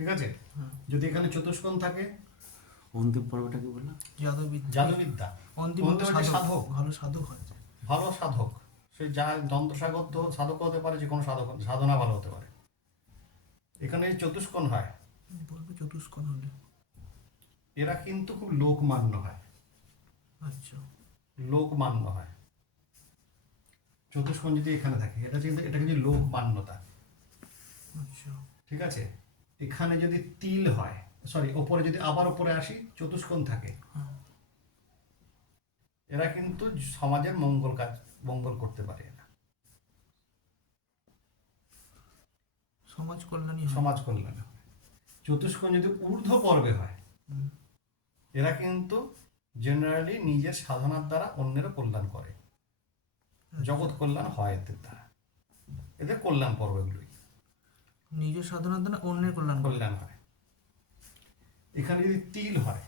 ঠিক আছে। যদি এখানে চতুষ্কোণ থাকে, অন্তিম পর্বটাকে বললাম জাদুবিদ্যা। অন্তিম অন্তিম হচ্ছে সাধক, ভালো সাধক হয়। ভালো সাধক। সে যা যন্ত্রসাগত সাধক হতে পারে, যে কোনো সাধক, সাধনা ভালো হতে পারে। এখানে চতুষ্কোণ হয়, বলবো চতুষ্কোণ হলে। এরা কিন্তু খুব লোকমান্য হয়, আচ্ছা, লোকমান্য হয়। চতুষ্কোণ যদি এখানে থাকে, এটা কিন্তু লোকমান্যতা। আচ্ছা, ঠিক আছে। এখানে যদি তিল হয়, সরি, ওপরে যদি আবার ওপরে আসি, চতুষ্কোণ থাকে, এরা কিন্তু সমাজের মঙ্গল করতে পারে। এরা সমাজ কল্যাণী হয়। সমাজ কল্যাণ। চতুষ্কোণ যদি ঊর্ধ্ব পর্বে হয়, এরা কিন্তু জেনারেলি নিজের সাধনার দ্বারা অন্যেরও কল্যাণ করে, জগৎ কল্যাণ হয় এদের দ্বারা। এদের কল্যাণ পর্ব এগুলোই, নিজের সাধনার দ্বারা অন্যের কল্যাণ করে। কল্যাণ হয়। এখানে যদি তিল হয়,